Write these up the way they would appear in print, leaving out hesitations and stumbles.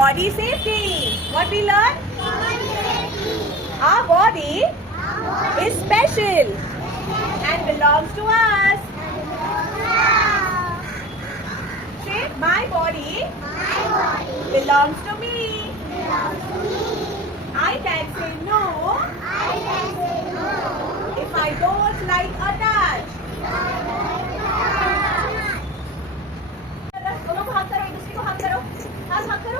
Body safety. What we learn? Our body is special and belongs to us. Say, my body belongs to me. I can say no if I don't like a touch. दोनों को हक करो, एक दूसरे को हक करो. हक करो.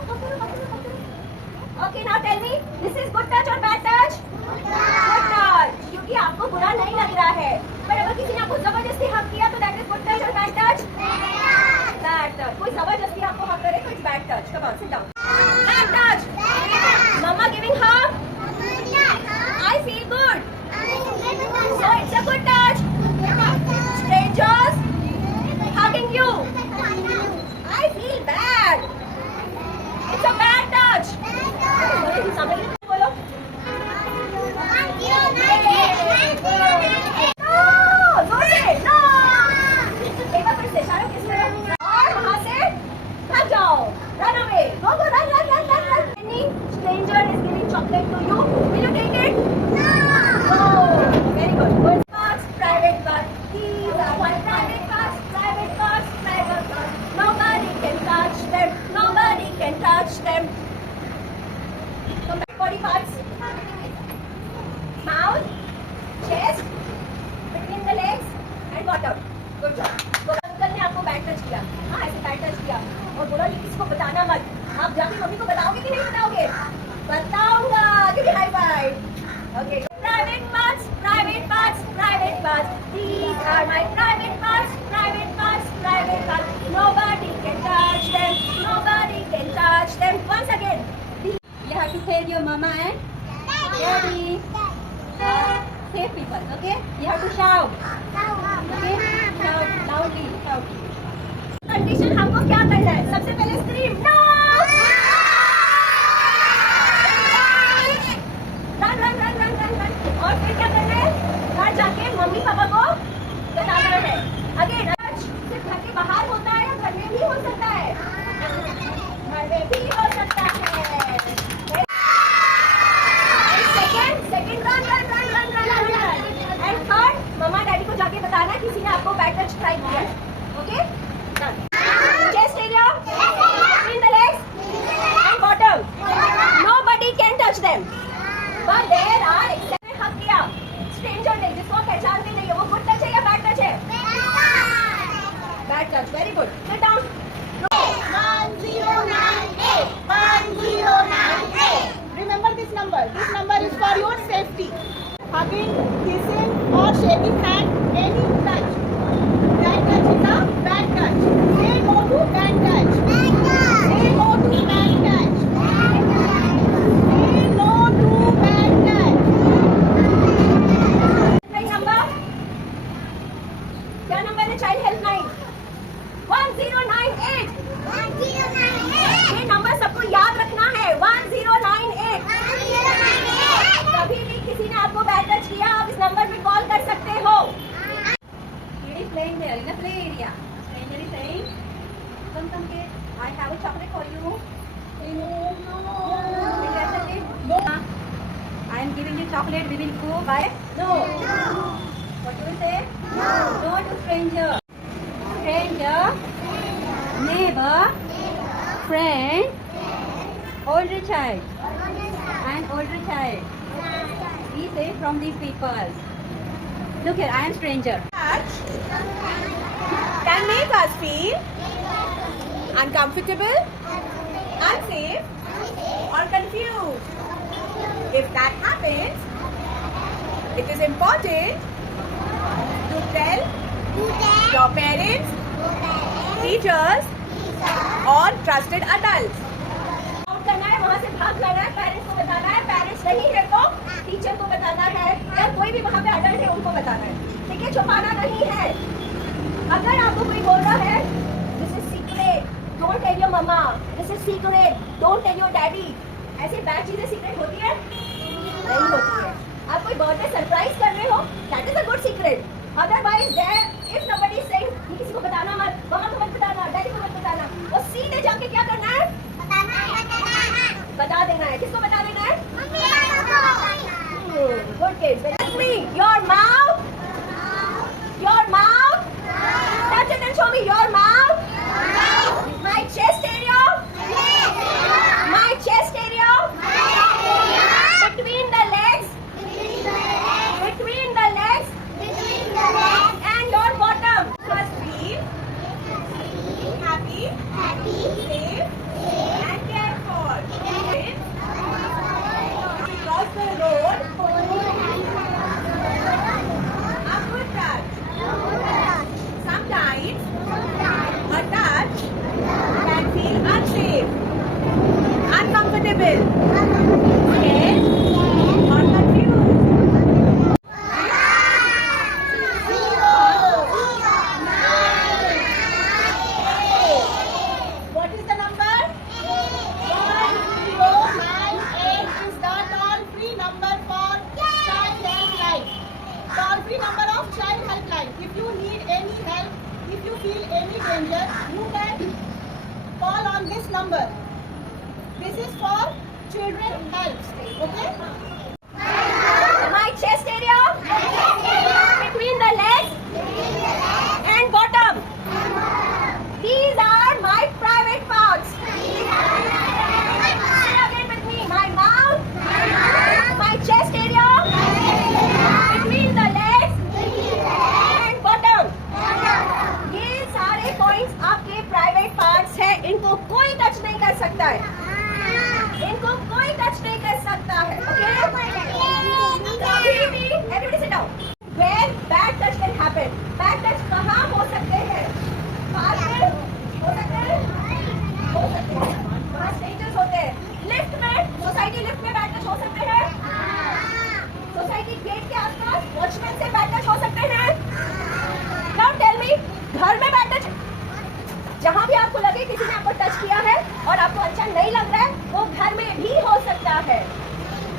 Okay, now tell me, this is good touch or bad touch? Good touch. क्योंकि आपको बुरा नहीं लग रहा है. पर अगर किसी ने आपको जबरदस्ती हक किया तो that is good touch or bad touch? Bad touch. कोई जबरदस्ती आपको हक करे तो it's bad touch. Come on, sit down. Bad touch. Mama giving hug. I feel good. So it's a good touch. Strangers hugging you. I feel bad. It's a bad touch. बोलो. जोर से. No. एक बार फिर से इशारा किस तरह? और वहाँ से भाग जाओ. Run away. Go run. Any stranger is giving chocolate to you. Will you take it? No. Very good. Good. Parts, private parts. These are my private parts. Nobody can touch them. Body parts. Mouth, chest, between the legs and bottom. Good job. तो uncle ने आपको bad touch किया. हाँ, ऐसे bad touch किया और बोला कि किसी को बताना मत. आप जाके मम्मी को बताओगे कि नहीं बताओगे? बताऊंगा. Give me high five. Okay. Private parts. These are my private parts. Nobody can touch them. Once again. You have to tell your mama and daddy. Safe people, okay? You have to shout. Okay? Shout loudly. Condition हमको क्या करना है? सबसे पहले scream. No! Run. और फिर क्या करना है? घर जाके मम्मी पापा को बताना है. Again, सिर्फ घर के बाहर होता है या घर में भी हो सकता है? घर में भी हो सकता है. Second, run. And third, mama daddy को जाके बताना किसी ने आपको बैड टच ट्राई किया है. Okay? Done. Chest area, between the legs and bottom. Nobody can touch them. But there are exceptions. हक किया stranger ने जिसको आप पहचानते नहीं है, वो good touch है या bad touch है? Bad touch. Very good. Sit down. 1098. Remember this number. This number is for your safety. Hugging, kissing, or shaking hand, any touch. That touch is a bad touch. Say no to bad touch. Say no to bad touch. Say no to bad touch. Number? क्या number है child helpline? 1098. ये number सबको याद रखना है. 1098. कभी भी किसी ने आपको बैड टच किया, आप इस नंबर पे कॉल कर सकते हो. He is playing there in the play area. Stranger is saying, "Come, kid. I have a chocolate for you." I am giving you chocolate. We will go by. No. What do you say? No to stranger. Stranger, neighbor, friend, older child, and older child. We say from these people. Look here, I am stranger. Touch can make us feel uncomfortable, unsafe, or confused. If that happens, it is important to tell your parents, teachers, or trusted adults. Out करना है, वहाँ से भाग जाना है, parents को बताना है. पेरेंट्स नहीं है तो टीचर को बताना है या कोई भी वहाँ पे अडल्ट है उनको बताना है. ठीक है? छुपाना नहीं है. अगर आपको कोई बोल रहा है this is secret, don't tell your mama, this is secret, don't tell your daddy, ऐसी बैड चीजें सीक्रेट होती है? नहीं होती है. आप कोई बर्थडे सरप्राइज कर रहे हो, that is a good secret. Otherwise there if nobody is saying किसी को बताना मत, मम्मा को मत बताना, डैडी को मत बताना, और सीधे जाके क्या करना है? बताना है. stranger, you can call on this number. This is for children help. Okay? My chest area, between the legs and bottom. These are my private parts. Say again with me. My mouth, my chest area, between the legs and bottom. ये सारे points आपके private parts हैं. इनको कोई touch नहीं कर सकता है. इनको कोई touch नहीं कर सकता है. Okay? कभी भी everybody sit down. Where bad touch can happen? Bad touch कहाँ हो सकते हैं? कार में हो सकते हैं? हो सकते हैं. वहाँ strangers होते हैं. लिफ्ट में, सोसाइटी लिफ्ट में bad touch हो सकते हैं? सोसाइटी गेट के आसपास वॉचमैन से bad touch हो सकते हैं? Now tell me, घर में bad touch जहाँ भी आपको लगे किसी ने आपको टच किया है और आपको अच्छा नहीं लग रहा है, वो घर में भी हो सकता है.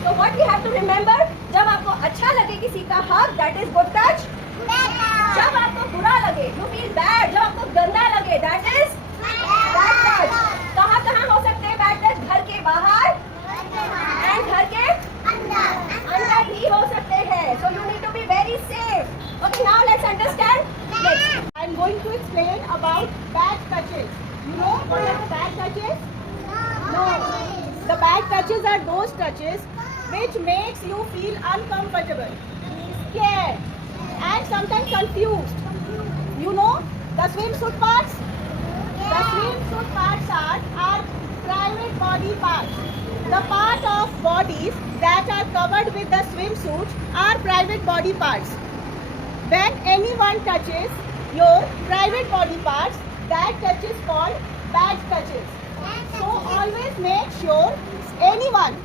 So what we have to remember, जब आपको अच्छा लगे किसी का hug, that is good touch. जब आपको बुरा लगे, you feel bad, जब आपको गंदा लगे, that is bad touch. कहाँ हो सकते हैं bad touch? घर के बाहर and घर के अंदर भी हो सकते हैं. So you need to be very safe. Okay, now let's understand. Next. I am going to explain about bad touches. You know what are the bad touches? No. The bad touches are those touches which makes you feel uncomfortable, scared, and sometimes confused. You know the swimsuit parts? The swimsuit parts are our private body parts. The part of bodies that are covered with the swimsuit are private body parts. When anyone touches your private body parts, that touch is called bad touches. So always make sure anyone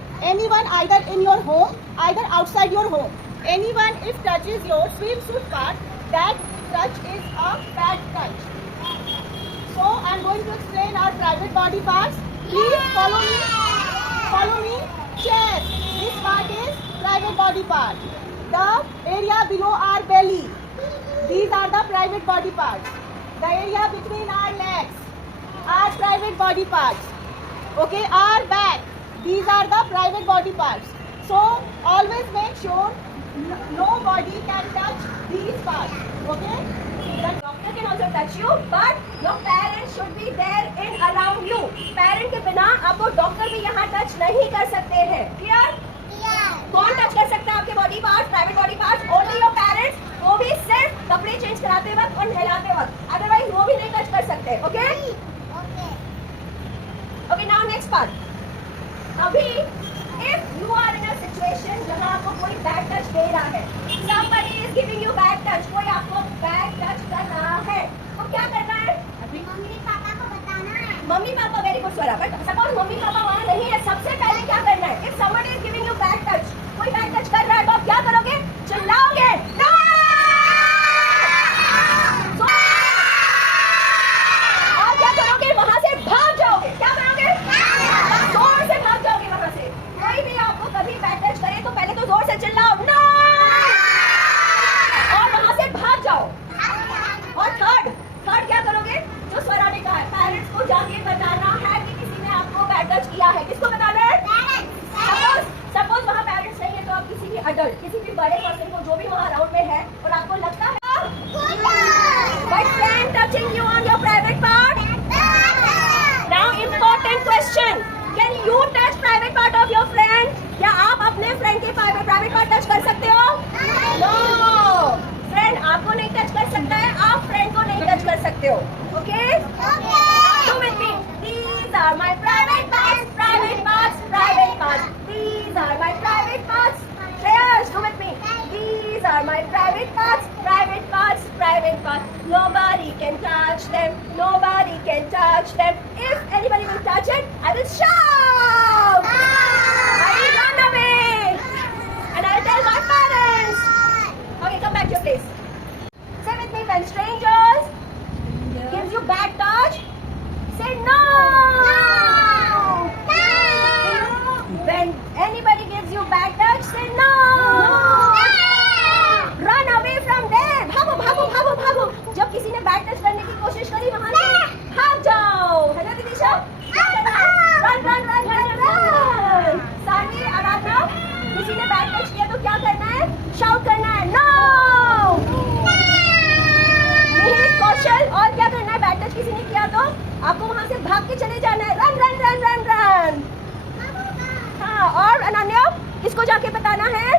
either in your home, either outside your home, anyone if touches your swimsuit part, that touch is a bad touch. So I'm going to explain our private body parts. Please follow me. Follow me. Chest. This part is private body part. The area below our belly. These are the private body parts. The area between our legs are private body parts. Okay, our back. These are the private body parts. So always make sure nobody can touch these parts. Okay? The doctor can also touch you, but your parents should be there in around you. Parent के बिना आपको doctor भी यहाँ touch नहीं कर सकते हैं. Clear? कौन टच कर सकता है आपके body part, private body part? Only your parents. वो भी सिर्फ कपड़े चेंज कराते वक्त और नहलाते वक्त. अदरवाइज वो भी नहीं टच कर सकते. Okay? Okay, now next part. अभी if you are in a situation जहाँ आपको कोई बैड टच दे रहा है, somebody is giving you bad touch, कोई आपको बैड टच कर रहा है, तो क्या करना है? मम्मी पापा को बताना है. Mummy papa very good Swara. But suppose mummy papa वहाँ नहीं है, सबसे पहले क्या करना है? If somebody is giving you bad touch, कोई बैड टच कर रहा है, तो आप क्या करोगे? चिल्लाओगे. No! और क्या करोगे? वहाँ से भाग जाओगे. क्या करोगे? जोर से भाग जाओगे वहाँ से. कोई भी आपको कभी बैड टच करे तो पहले तो जोर से चिल्लाओ नो और वहां से भाग जाओ. और थर्ड क्या करोगे? जो स्वरा ने कहा है, पेरेंट्स को जाके बताना है कि किसी ने आपको बैड टच किया है. किसको बताना है? सपोज वहाँ पेरेंट्स नहीं है तो आप किसी भी अडल्ट, किसी भी बड़े पर्सन को जो भी वहाँ अराउंड में है और आपको लगता है but friend touching you on your private part. Now important question. Can you touch private part of your friend? क्या आप अपने फ्रेंड के प्राइवेट पार्ट टच कर सकते हो? No. फ्रेंड आपको नहीं टच कर सकता है, आप फ्रेंड को नहीं टच कर सकते हो. Okay? Do with me. These are my private parts. These are my private parts. Yes, do with me. These are my private parts. Nobody can touch them. If anybody will touch it, I will shout. I will run away. And I will tell my parents. Okay, come back to your place. Say with me, when strangers gives you bad touch, say no. When anybody gives you bad touch, say no. Run away from them. भागो. जब किसी ने bad touch करने की कोशिश करी वहां से आपको वहां से भाग के चले जाना है. Run run run run run. हाँ, और अनन्या किसको जाके बताना है?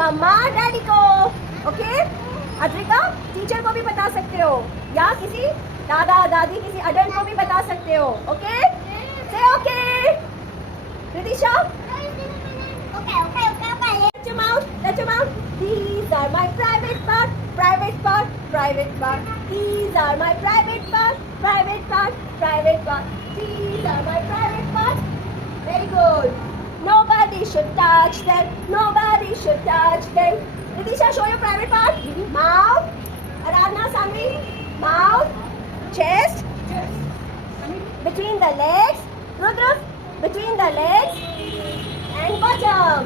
मम्मा डैडी को. ओके. अद्रिका टीचर को भी बता सकते हो या किसी दादा दादी किसी अडल्ट को भी बता सकते हो. ओके. से okay. Ritisha. Let your mouth. Let your mouth. These are my private part. Private part. Private part. These are my private part. Private part. Private part. These are my private part. Very good. Nobody should touch them. Nobody should touch them. Ritisha, show your private part. Mouth. Aradhana, Samri. Mouth. Chest. Between the legs. Rudra. Between the legs. And bottom.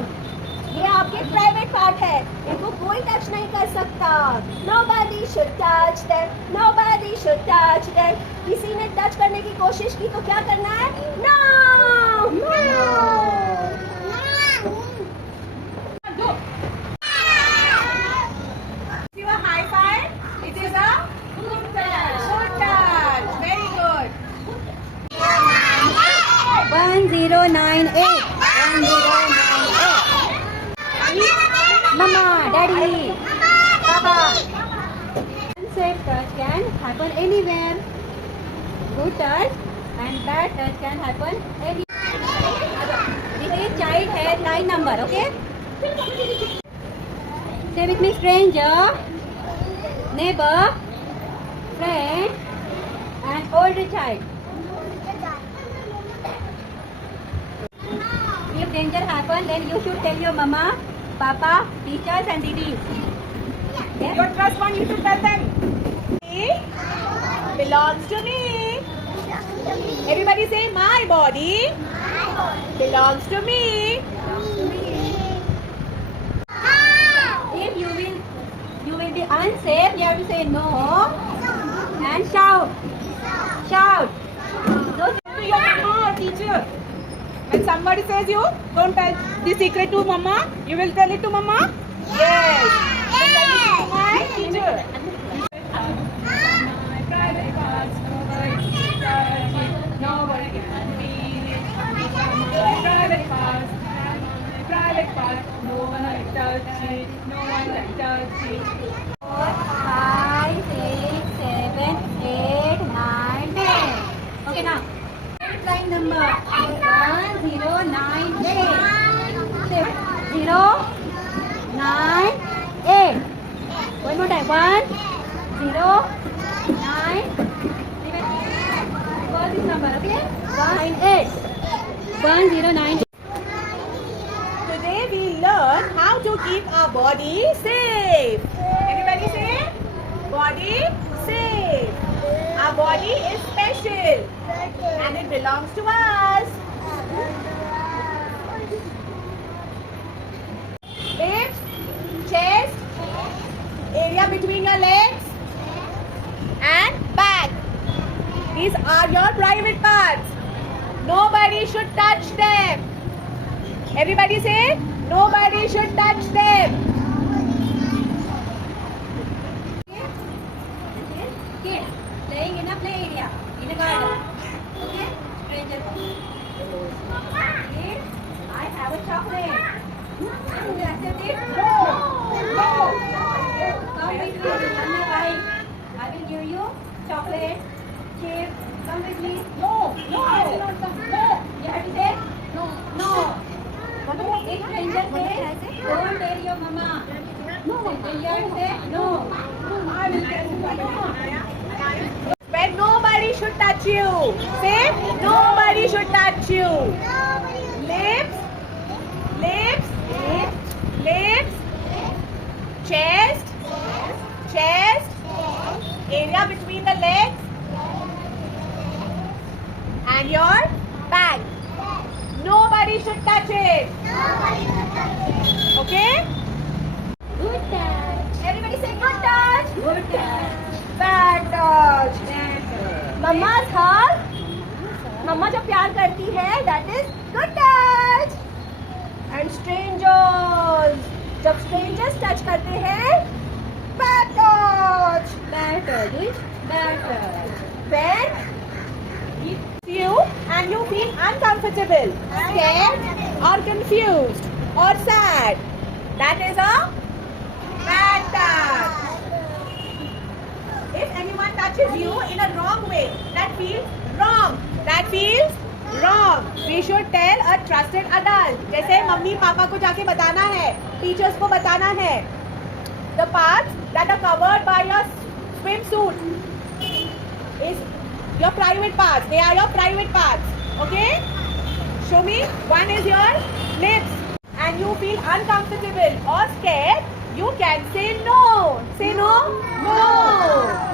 ये आपके private part है. इनको कोई touch नहीं कर सकता. Nobody should touch them. Nobody should touch them. किसी ने टच करने की कोशिश की तो क्या करना है? No. Give a high five. It is a good touch. Good touch. Very good. 1098. 1098. Mama, Daddy, Papa. Unsafe touch can happen anywhere. Good touch and bad touch can happen anywhere. This is child headline number, okay? Say with me, stranger, neighbor, friend, and older child. If danger happen, then you should tell your mama, papa, teachers and didi. Yes? Your trust one, you should tell them. Me belongs to me. Everybody say, my body belongs to me. If you will be unsafe, you have to say no and shout. Shout. Those To your mama or teacher. When somebody says you, don't tell the secret to mama, you will tell it to mama? Yes. Then tell it to my teacher. My private parts, nobody can touch it. Nobody can feel it. My private parts, my private parts, no one can touch it. No one can touch it. 4, 5, 6, 7, 8, 9, 10. Okay, now. Line number 1098. 098. One more time. 109. Call this number, okay? 198. 1098. Today we learn how to keep our body safe. Everybody say, body safe. Our body is special and it belongs to us. Hips, chest, area between your legs and back. These are your private parts. Nobody should touch them. Everybody say, nobody should touch them. Kids playing in a play area in a garden. Okay? Stranger. Kids, I have a chocolate. Will you accept it? No. Come with me. Run away. I will give you chocolate. Chips. Come with me. No. You have to say no. If stranger says, don't tell your mama. Then you have to say no. When nobody should touch you. Say, nobody should touch you. Lips, lips, lips, chest, chest, area between the legs, and your back. Nobody should touch it. Okay? Good touch. Everybody say good touch. Good touch. Bad touch. Mama's hug. मम्मा जो प्यार करती है, that is good touch. And strangers, जब strangers touch करते हैं, bad touch. Bad touch. Bad touch. When uncomfortable, scared or confused or sad. That is a bad touch. If anyone touches you in a wrong way, that feels wrong. That feels wrong. We should tell a trusted adult. जैसे mummy papa को जाके बताना है, teachers को बताना है. The parts that are covered by your swimsuit is your private parts. They are your private parts. Okay? Show me. One is your lips. And you feel uncomfortable or scared, you can say no. Say no. No.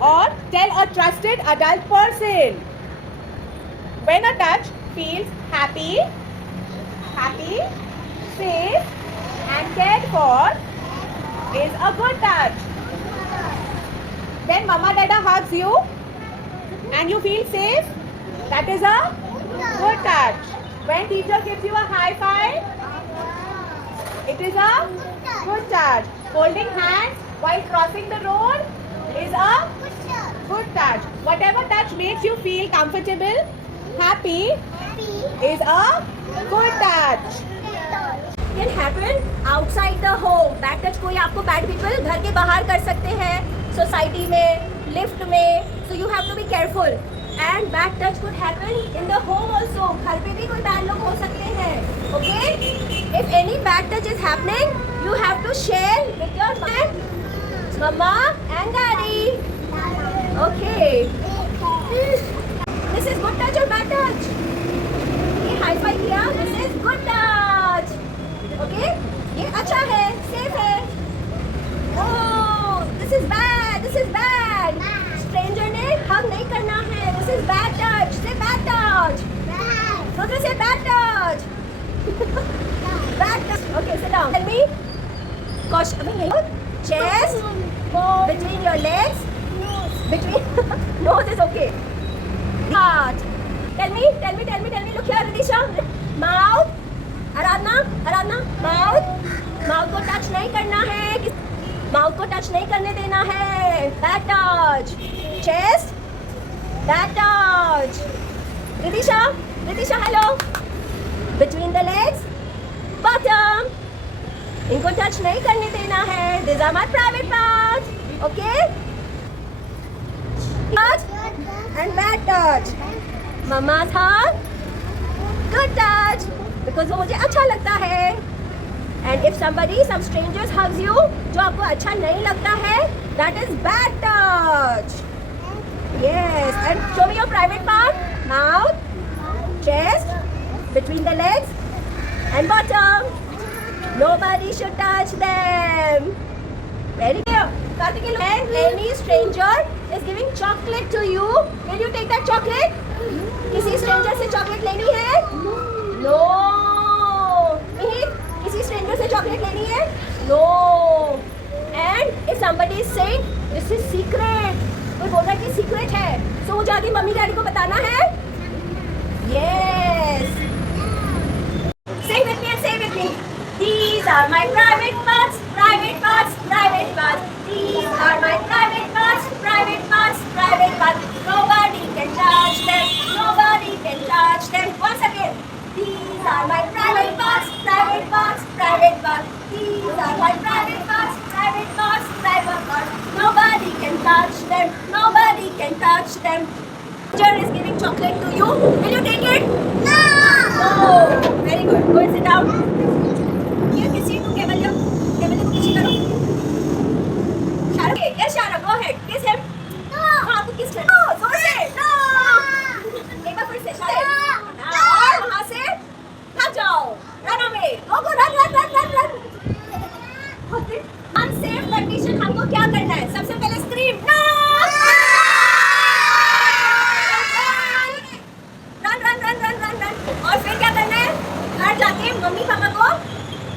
Or tell a trusted adult person. When a touch feels happy, safe and cared for is a good touch. Then mama dada hugs you and you feel safe, that is a good touch. When teacher gives you a high five, it is a good touch. Holding hands while crossing the road is a good touch. Whatever touch makes you feel comfortable, happy is a good touch. Can happen outside the home. Bad touch कोई आपको bad people घर के बाहर कर सकते हैं, society में, lift में. So you have to be careful. And bad touch could happen in the home also. घर पे भी कोई bad लोग हो सकते हैं. Okay? If any bad touch is happening, you have to share with your mama and daddy. Okay. This is good touch or bad touch? ये high five किया. This is good touch. Okay? ये अच्छा है, safe है. Oh, this is bad. This is bad. Stranger ने hug नहीं करना है. This is bad touch. Say bad touch. Rudra say bad touch. Bad touch. Okay, sit down. Tell me. Caution. Chest. Between your legs. Between. Nose is okay. Heart. Tell me. Look here, Ridisha. Mouth. Aradhana, mouth को touch नहीं करना है, mouth को touch नहीं करने देना है. Back touch. Chest, back touch. Ridisha hello. Between the legs, bottom. इनको टच नहीं करने देना है. This are my private parts. Okay. Touch and back touch. मम्मा's hug. Good touch. Because वो मुझे अच्छा लगता है. And if some strangers hugs you, जो आपको अच्छा नहीं लगता है, that is bad touch. Yes. And show me your private part. Mouth, chest, between the legs, and bottom. Nobody should touch them. Very good. Karthikeya, when any stranger is giving chocolate to you, will you take that chocolate? किसी stranger से chocolate लेनी है? No. किसी stranger से chocolate लेनी है? No. And if somebody is saying this is secret, कोई बोल रहा है कि secret है, so वो जाके मम्मी डैडी को बताना है? Yes. Say with me and say with me. These are my private parts. These are my private parts. Nobody can touch them. Once again. These are my private parts. These are my private parts. Nobody can touch them. Teacher is giving chocolate to you. Will you take it? No. Oh, very good. Go and sit down. Here, kiss him. Kemal ko kiss karo. Shahrukh, yes Shahrukh, go ahead. Kiss him. No. हाँ, तू kiss कर. No, जोर से. No. एक बार फिर से शायद. और वहाँ से भाग जाओ. Run away. Go, run. Unsafe condition हमको क्या करना है? सबसे पहले scream. No. Run. और फिर क्या करना है? घर जाके मम्मी पापा को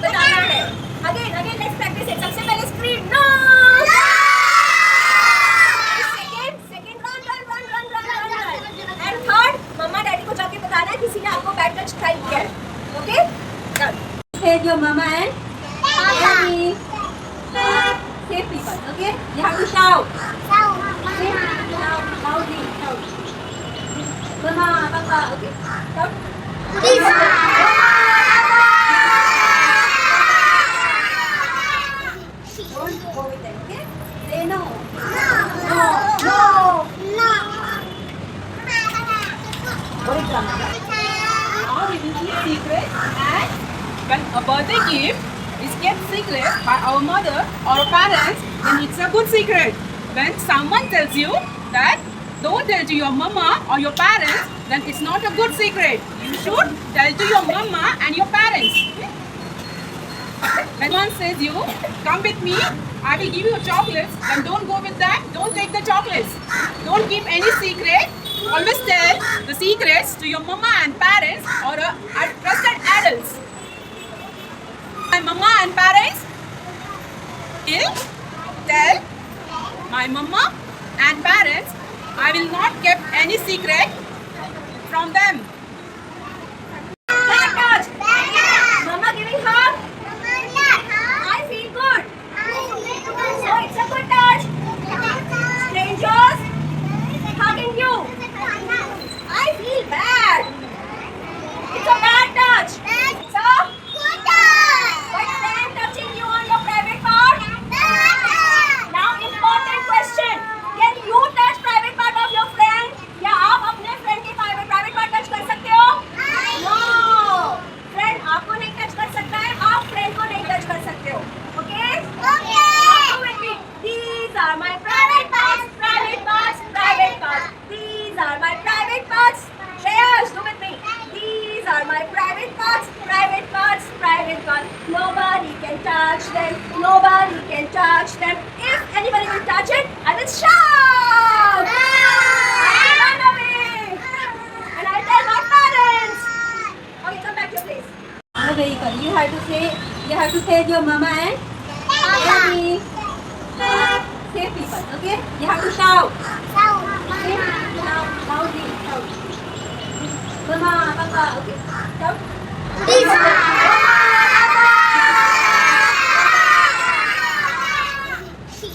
बताना है. Again, let's practice it. सबसे पहले scream. No. Second, run. And third, mama daddy को जाके बताना है किसी ने आपको बैड टच ट्राई किया है. Okay? Done. Hey, your mama and daddy. Safe people, okay? You have to shout. Shout loudly. Mama, Papa, okay? Shout. Don't go with them, okay? Say no. Now we will keep secret, and when a birthday gift is kept secret by our mother or our parents, then it's a good secret. When someone tells you that don't tell to your mama or your parents, then it's not a good secret. You should tell to your mama and your parents. When one says you, come with me, I will give you chocolates, then don't go with that, don't take the chocolates. Don't keep any secret. Always tell the secrets to your mama and parents or trusted adults. My mama and parents will tell my mama and parents I will not keep any secret from them. Bad touch. Mama giving hug. I feel good. So it's a good touch. Strangers hugging you. I feel bad. It's a bad touch. It's a good touch. But friend touching you on your private part. Now important question. Can you touch private part of your friend? क्या आप अपने friend के private part touch कर सकते हो? No. Friend आपको नहीं touch कर सकता है. आप friend को नहीं touch कर सकते हो. Okay? Okay. Now with me. These are my private parts. Private parts. Private parts. These are my private parts. Shreyas, do with me. These are my private parts. Private parts. Private parts. Nobody can touch them. Nobody can touch them. If anybody will touch it, I will shout. I will run away. And I tell my parents. Okay, come back to your place. No vehicle. You have to say your mama and daddy. Safe people, okay? You have to shout. Okay? Loudly, shout. Mama, Papa, okay? Shout.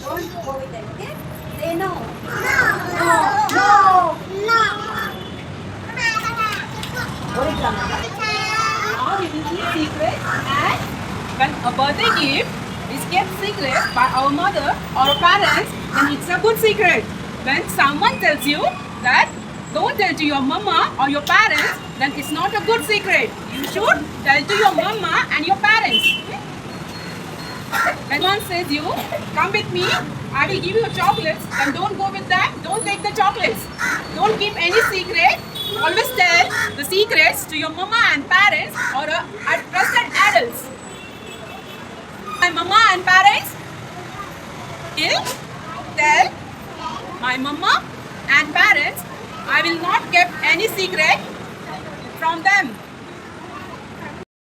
Don't go with them, okay? Say no. Now we will keep secret, and when a birthday gift is kept secret by our mother or our parents, then it's a good secret. When someone tells you that don't tell to your mama or your parents, then it's not a good secret. You should tell to your mama and your parents. When one says you, come with me, I will give you chocolates, then don't go with that, don't take the chocolates. Don't keep any secret. Always tell the secrets to your mama and parents or trusted adults. My mama and parents will tell my mama and parents I will not keep any secret from them.